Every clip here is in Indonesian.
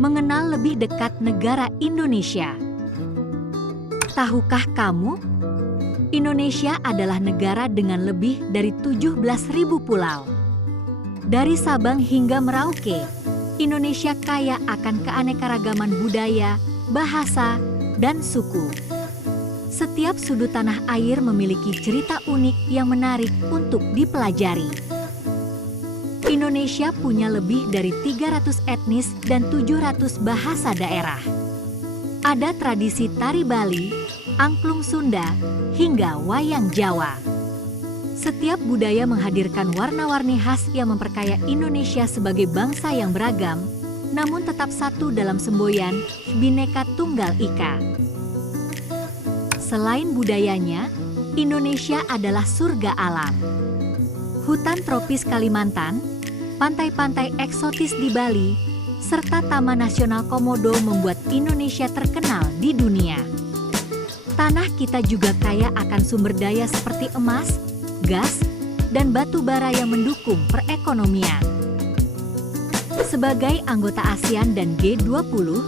Mengenal lebih dekat negara Indonesia. Tahukah kamu? Indonesia adalah negara dengan lebih dari 17.000 pulau. Dari Sabang hingga Merauke, Indonesia kaya akan keanekaragaman budaya, bahasa, dan suku. Setiap sudut tanah air memiliki cerita unik yang menarik untuk dipelajari. Indonesia punya lebih dari 300 etnis dan 700 bahasa daerah. Ada tradisi tari Bali, angklung Sunda, hingga wayang Jawa. Setiap budaya menghadirkan warna-warni khas yang memperkaya Indonesia sebagai bangsa yang beragam, namun tetap satu dalam semboyan Bhinneka Tunggal Ika. Selain budayanya, Indonesia adalah surga alam. Hutan tropis Kalimantan, pantai-pantai eksotis di Bali, serta Taman Nasional Komodo membuat Indonesia terkenal di dunia. Tanah kita juga kaya akan sumber daya seperti emas, gas, dan batu bara yang mendukung perekonomian. Sebagai anggota ASEAN dan G20,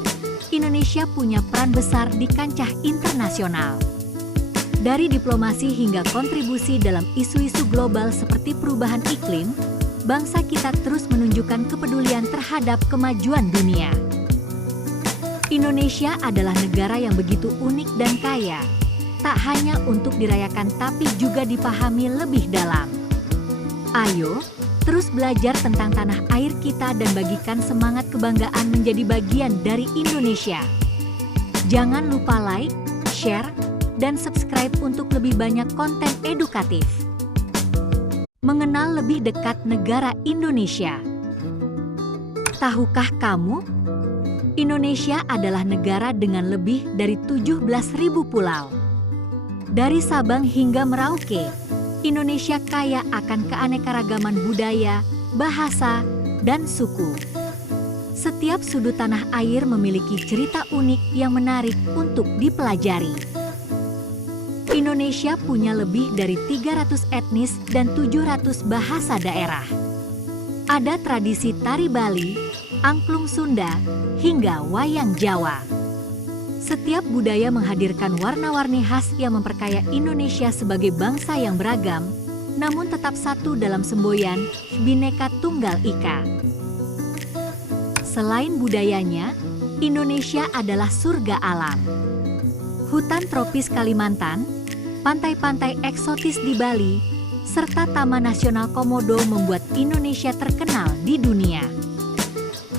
Indonesia punya peran besar di kancah internasional. Dari diplomasi hingga kontribusi dalam isu-isu global seperti perubahan iklim, bangsa kita terus menunjukkan kepedulian terhadap kemajuan dunia. Indonesia adalah negara yang begitu unik dan kaya, tak hanya untuk dirayakan tapi juga dipahami lebih dalam. Ayo, terus belajar tentang tanah air kita dan bagikan semangat kebanggaan menjadi bagian dari Indonesia. Jangan lupa like, share, dan subscribe untuk lebih banyak konten edukatif. Mengenal lebih dekat negara Indonesia. Tahukah kamu? Indonesia adalah negara dengan lebih dari 17.000 pulau. Dari Sabang hingga Merauke, Indonesia kaya akan keanekaragaman budaya, bahasa, dan suku. Setiap sudut tanah air memiliki cerita unik yang menarik untuk dipelajari. Indonesia punya lebih dari 300 etnis dan 700 bahasa daerah. Ada tradisi tari Bali, angklung Sunda, hingga wayang Jawa. Setiap budaya menghadirkan warna-warni khas yang memperkaya Indonesia sebagai bangsa yang beragam, namun tetap satu dalam semboyan Bhinneka Tunggal Ika. Selain budayanya, Indonesia adalah surga alam. Hutan tropis Kalimantan, pantai-pantai eksotis di Bali, serta Taman Nasional Komodo membuat Indonesia terkenal di dunia.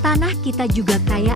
Tanah kita juga kaya